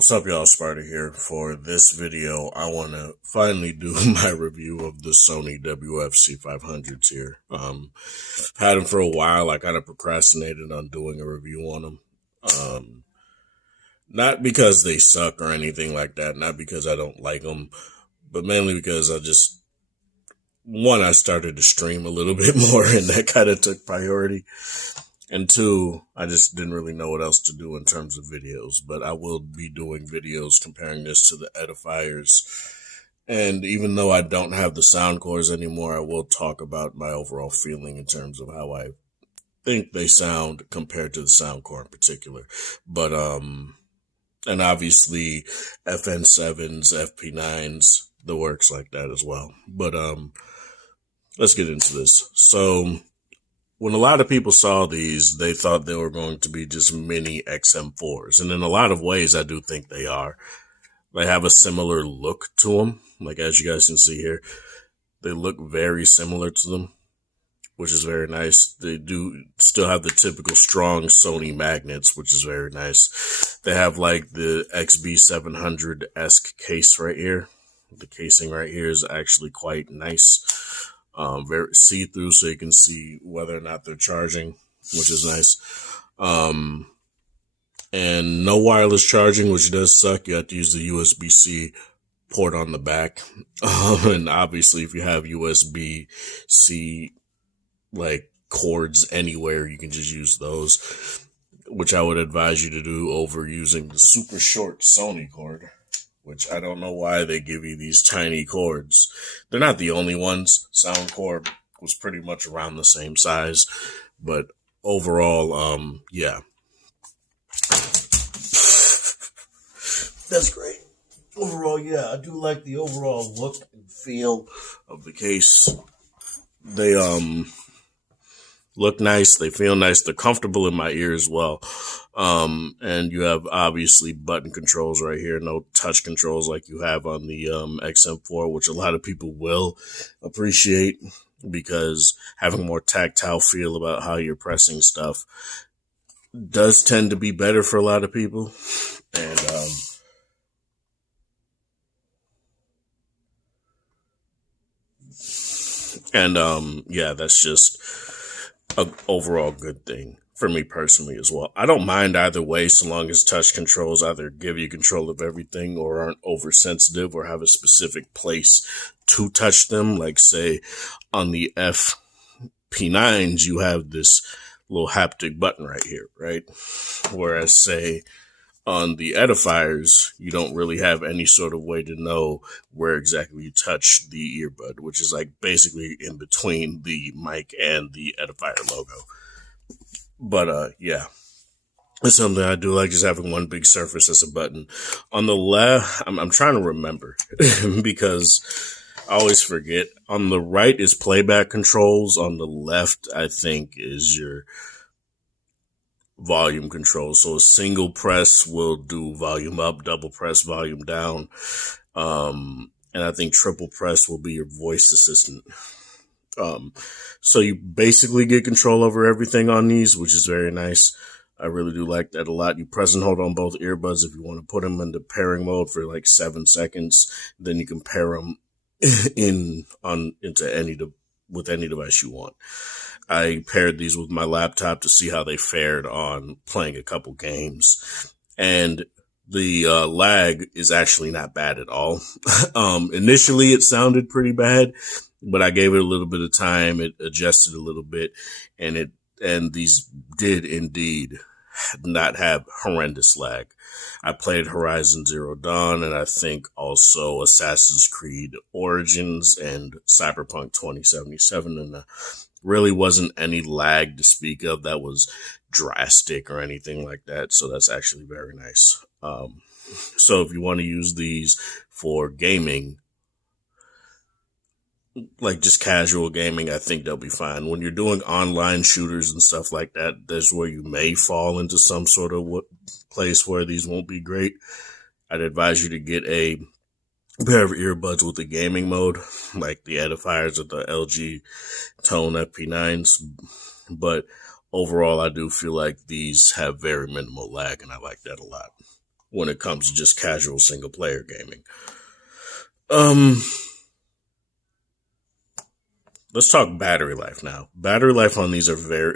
What's up, y'all? Sparta here. For this video, I want to finally do my review of the Sony WF-C500s here. Had them for a while. I kind of procrastinated on doing a review on them. Not because they suck or anything like that. Not because I don't like them, but mainly because I started to stream a little bit more, and that kind of took priority. And two, I just didn't really know what else to do in terms of videos, but I will be doing videos comparing this to the edifiers. And even though I don't have the sound cores anymore, I will talk about my overall feeling in terms of how I think they sound compared to the sound core in particular. But, and obviously FN7s, FP9s, the works like that as well. But, let's get into this. So, when a lot of people saw these, they thought they were going to be just mini XM4s. And in a lot of ways, I do think they are. They have a similar look to them. Like, as you guys can see here, they look very similar to them, which is very nice. They do still have the typical strong Sony magnets, which is very nice. They have like the XB700-esque case right here. The casing right here is actually quite nice. Very see-through, so you can see whether or not they're charging, which is nice. And no wireless charging, which does suck. You have to use the USB-C port on the back. And obviously, if you have USB-C like cords anywhere, you can just use those, which I would advise you to do over using the super short Sony cord, which I don't know why they give you these tiny cords. They're not the only ones. Soundcore was pretty much around the same size, but overall, yeah. That's great. Overall, yeah, I do like the overall look and feel of the case. They, look nice. They feel nice. They're comfortable in my ear as well. And you have obviously button controls right here. No touch controls like you have on the XM4, which a lot of people will appreciate because having a more tactile feel about how you're pressing stuff does tend to be better for a lot of people. And yeah, that's just an overall good thing for me personally as well. I don't mind either way so long as touch controls either give you control of everything or aren't oversensitive or have a specific place to touch them. Like say on the FP9s, you have this little haptic button right here, right? Whereas say on the edifiers, you don't really have any sort of way to know where exactly you touch the earbud, which is like basically in between the mic and the edifier logo. But yeah, it's something I do like, just having one big surface as a button. On the left, I'm trying to remember because I always forget. On the right is playback controls. On the left, I think, is your volume control. So a single press will do volume up, double press volume down. And I think triple press will be your voice assistant. So you basically get control over everything on these, which is very nice. I really do like that a lot. You press and hold on both earbuds if you want to put them into pairing mode for like 7 seconds. Then you can pair them with any device you want. I paired these with my laptop to see how they fared on playing a couple games, and the lag is actually not bad at all. Initially, it sounded pretty bad, but I gave it a little bit of time. It adjusted a little bit, and these did indeed not have horrendous lag. I played Horizon Zero Dawn, and I think also Assassin's Creed Origins and Cyberpunk 2077, and really wasn't any lag to speak of that was drastic or anything like that. So that's actually very nice. So if you want to use these for gaming, like just casual gaming, I think they'll be fine. When you're doing online shooters and stuff like that, that's where you may fall into some sort of place where these won't be great. I'd advise you to get a pair of earbuds with the gaming mode, like the edifiers or the LG Tone FP9s. But overall, I do feel like these have very minimal lag, and I like that a lot. when it comes to just casual single player gaming. Um, let's talk battery life now. Battery life on these are they're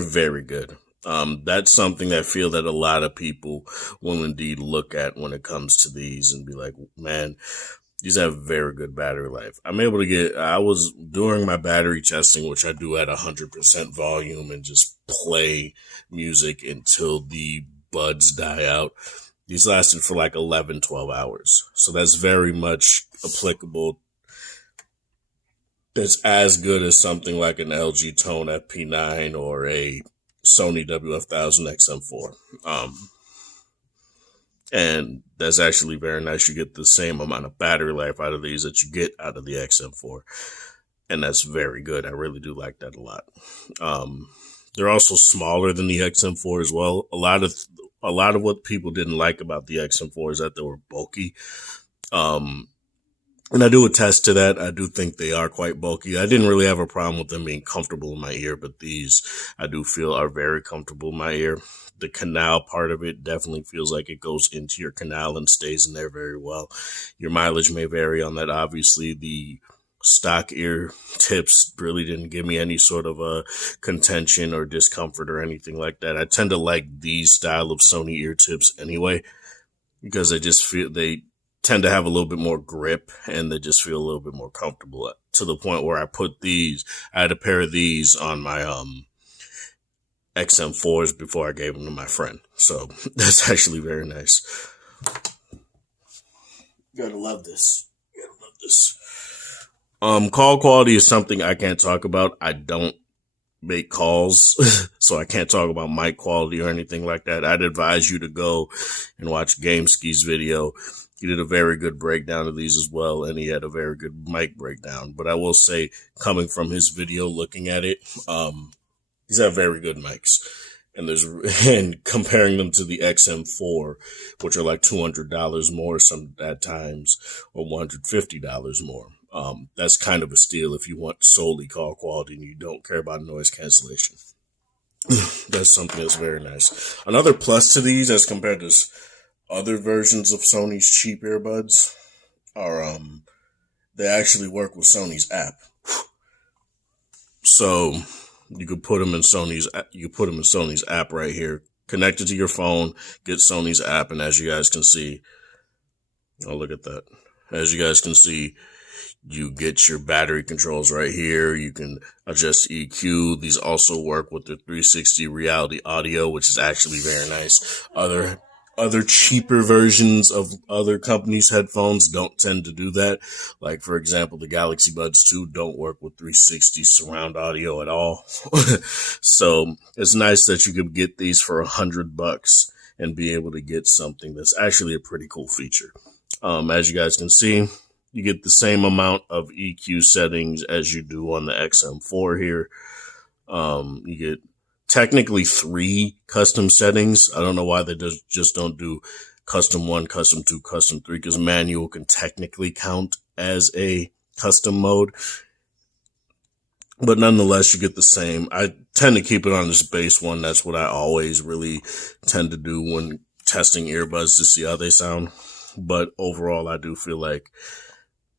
very good. That's something that I feel that a lot of people will indeed look at when it comes to these and be like, man, these have very good battery life. I was doing my battery testing, which I do at 100% volume and just play music until the buds die out. These lasted for like 11, 12 hours. So that's very much applicable. That's as good as something like an LG Tone FP9 or a Sony WF-1000 XM4. And that's actually very nice. You get the same amount of battery life out of these that you get out of the XM4. And that's very good. I really do like that a lot. They're also smaller than the XM4 as well. A lot of what people didn't like about the XM4 is that they were bulky. And I do attest to that. I do think they are quite bulky. I didn't really have a problem with them being comfortable in my ear, but these I do feel are very comfortable in my ear. The canal part of it definitely feels like it goes into your canal and stays in there very well. Your mileage may vary on that. Obviously, the stock ear tips really didn't give me any sort of a contention or discomfort or anything like that. I tend to like these style of Sony ear tips anyway, because they tend to have a little bit more grip and they just feel a little bit more comfortable, to the point where I had a pair of these on my XM4s before I gave them to my friend. So that's actually very nice. Gotta love this. Call quality is something I can't talk about. I don't make calls, so I can't talk about mic quality or anything like that. I'd advise you to go and watch GameSki's video. He did a very good breakdown of these as well, and he had a very good mic breakdown. But I will say, coming from his video, looking at it, these have very good mics. And comparing them to the XM4, which are like $200 more some at times, or $150 more. That's kind of a steal if you want solely call quality and you don't care about noise cancellation. That's something that's very nice. Another plus to these, as compared to other versions of Sony's cheap earbuds, are they actually work with Sony's app. So you could put them in Sony's app right here, connect it to your phone, get Sony's app, and as you guys can see, oh, look at that. As you guys can see, you get your battery controls right here. You can adjust EQ. These also work with the 360 reality audio, which is actually very nice. Other cheaper versions of other companies' headphones don't tend to do that. Like, for example, the Galaxy Buds 2 don't work with 360 surround audio at all. So it's nice that you could get these for $100 and be able to get something that's actually a pretty cool feature. As you guys can see, you get the same amount of EQ settings as you do on the XM4 here. You get technically 3 custom settings. I don't know why they just don't do custom 1, custom 2, custom 3, because manual can technically count as a custom mode. But nonetheless, you get the same. I tend to keep it on this base one. That's what I always really tend to do when testing earbuds, to see how they sound. But overall, I do feel like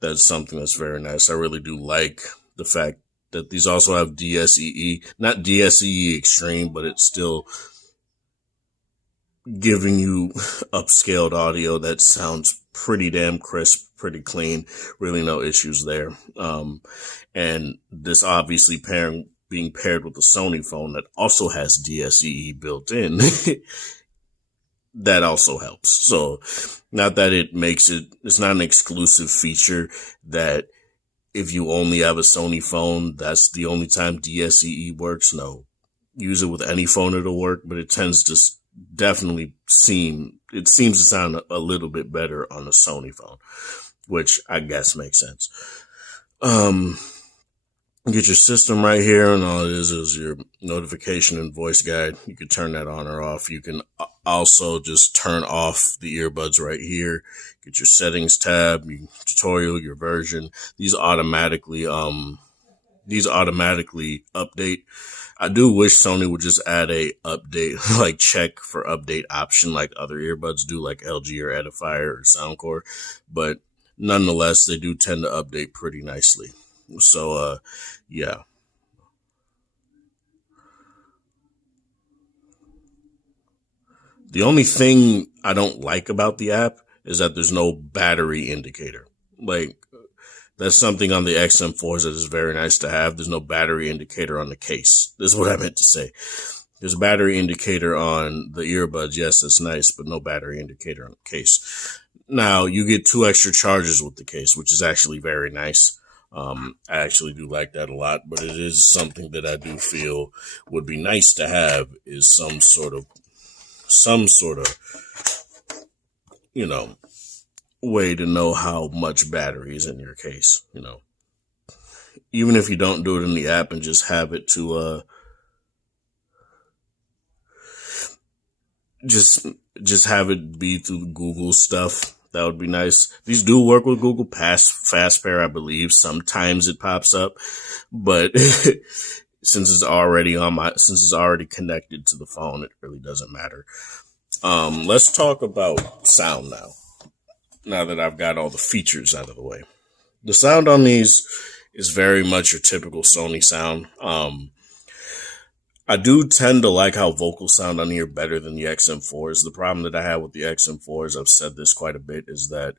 that's something that's very nice. I really do like the fact that these also have DSEE, not DSEE Extreme, but it's still giving you upscaled audio that sounds pretty damn crisp, pretty clean, really no issues there. And this obviously being paired with a Sony phone that also has DSEE built in, that also helps. So not that it's not an exclusive feature that if you only have a Sony phone, that's the only time DSEE works. No, use it with any phone, it'll work, but it tends to definitely seems to sound a little bit better on a Sony phone, which I guess makes sense. Get your system right here, and all it is your notification and voice guide. You can turn that on or off. You can also just turn off the earbuds right here. Get your settings tab, your tutorial, your version. These automatically update. I do wish Sony would just add a update, like check for update option like other earbuds do, like LG or Edifier or Soundcore. But nonetheless, they do tend to update pretty nicely. So, yeah. The only thing I don't like about the app is that there's no battery indicator. Like, that's something on the XM4s that is very nice to have. There's no battery indicator on the case. This is what I meant to say. There's a battery indicator on the earbuds. Yes, that's nice, but no battery indicator on the case. Now, you get 2 extra charges with the case, which is actually very nice. I actually do like that a lot, but it is something that I do feel would be nice to have is some sort of, you know, way to know how much battery is in your case, even if you don't do it in the app and just have it to, just have it be through Google stuff. That would be nice. These do work with Google Fast Pair, I believe. Sometimes it pops up, but since it's already connected to the phone, it really doesn't matter. Let's talk about sound now. Now that I've got all the features out of the way, the sound on these is very much your typical Sony sound. I do tend to like how vocals sound on here better than the XM4s. The problem that I have with the XM4s, I've said this quite a bit, is that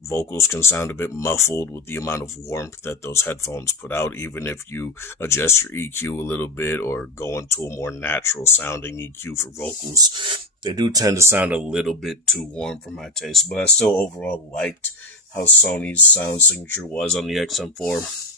vocals can sound a bit muffled with the amount of warmth that those headphones put out, even if you adjust your EQ a little bit or go into a more natural sounding EQ for vocals. They do tend to sound a little bit too warm for my taste, but I still overall liked how Sony's sound signature was on the XM4.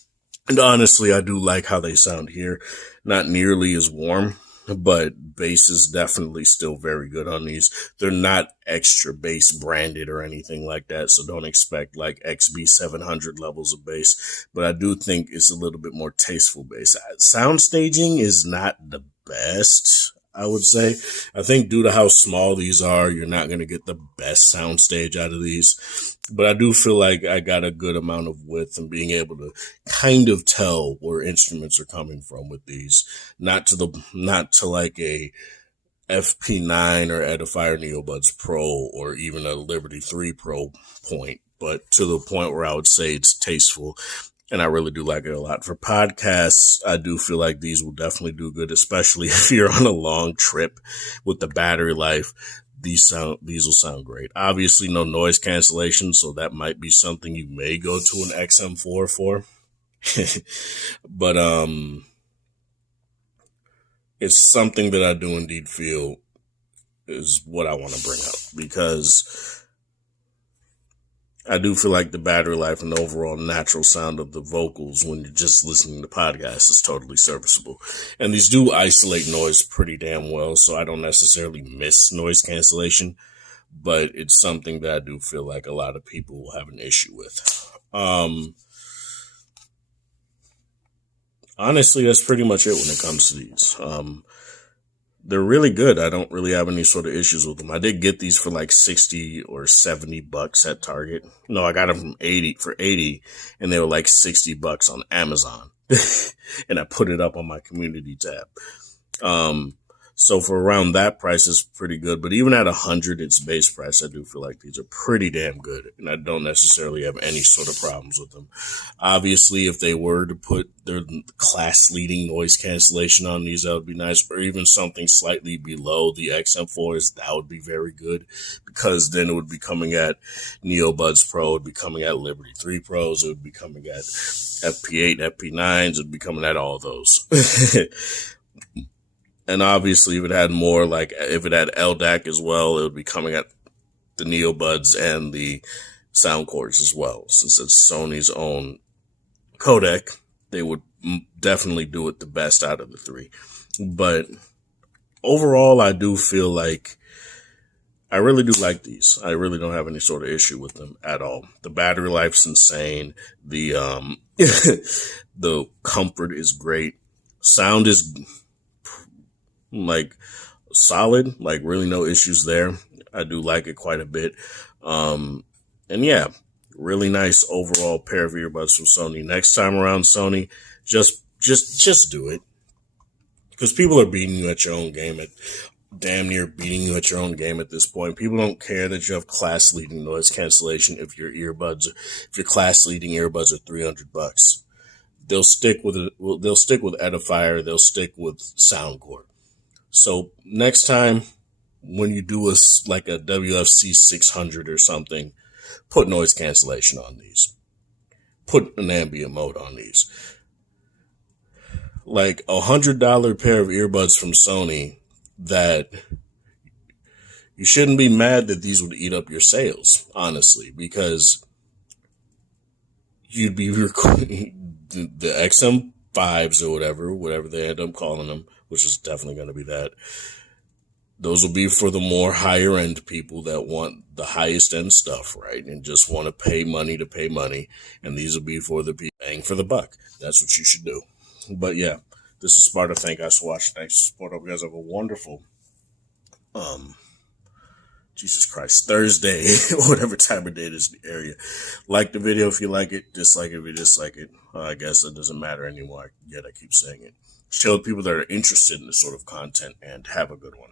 And honestly, I do like how they sound here. Not nearly as warm, but bass is definitely still very good on these. They're not extra bass branded or anything like that, so don't expect like XB700 levels of bass. But I do think it's a little bit more tasteful bass. Sound staging is not the best, I would say. I think due to how small these are, you're not going to get the best sound stage out of these. But I do feel like I got a good amount of width and being able to kind of tell where instruments are coming from with these. Not to like a FP9 or Edifier Neobuds Pro or even a Liberty 3 Pro point, but to the point where I would say it's tasteful. And I really do like it a lot. For podcasts, I do feel like these will definitely do good, especially if you're on a long trip with the battery life. These will sound great. Obviously, no noise cancellation, so that might be something you may go to an XM4 for. But it's something that I do indeed feel is what I want to bring up, because I do feel like the battery life and the overall natural sound of the vocals when you're just listening to podcasts is totally serviceable. And these do isolate noise pretty damn well, so I don't necessarily miss noise cancellation, but it's something that I do feel like a lot of people will have an issue with. Honestly, that's pretty much it when it comes to these. They're really good. I don't really have any sort of issues with them. I did get these for like 60 or 70 bucks at Target. No, I got them for 80, and they were like 60 bucks on Amazon. And I put it up on my community tab. So for around that price is pretty good. But even at 100, its base price, I do feel like these are pretty damn good. And I don't necessarily have any sort of problems with them. Obviously, if they were to put their class-leading noise cancellation on these, that would be nice. Or even something slightly below the XM4s, that would be very good. Because then it would be coming at Neobuds Pro, it would be coming at Liberty 3 Pros, it would be coming at FP8, FP9s, it would be coming at all those. And obviously, if it had more, like if it had LDAC as well, it would be coming at the Neobuds and the Soundcores as well. Since it's Sony's own codec, they would definitely do it the best out of the three. But overall, I do feel like I really do like these. I really don't have any sort of issue with them at all. The battery life's insane. The the comfort is great. Sound is like solid, like really no issues there. I do like it quite a bit. And yeah, really nice overall pair of earbuds from Sony. Next time around, Sony, just do it. because people are beating you at your own game, at damn near beating you at your own game at this point. People don't care that you have class leading noise cancellation if your class leading earbuds are $300. They'll stick with it. They'll stick with Edifier. They'll stick with Soundcore. So next time when you do like a WFC 600 or something, put noise cancellation on these. Put an ambient mode on these. Like $100 pair of earbuds from Sony that you shouldn't be mad that these would eat up your sales, honestly, because you'd be recording the XM5s or whatever they end up calling them, which is definitely going to be that. Those will be for the more higher end people that want the highest end stuff, right? And just want to pay money to pay money. And these will be for the people paying for the buck. That's what you should do. But yeah, this is Sparta. Thank you guys for watching. Thanks for support. Hope you guys have a wonderful, Jesus Christ, Thursday, whatever time of day it is in the area. Like the video if you like it. Dislike it if you dislike it. I guess it doesn't matter anymore. Yet I keep saying it. Share with people that are interested in this sort of content, and have a good one.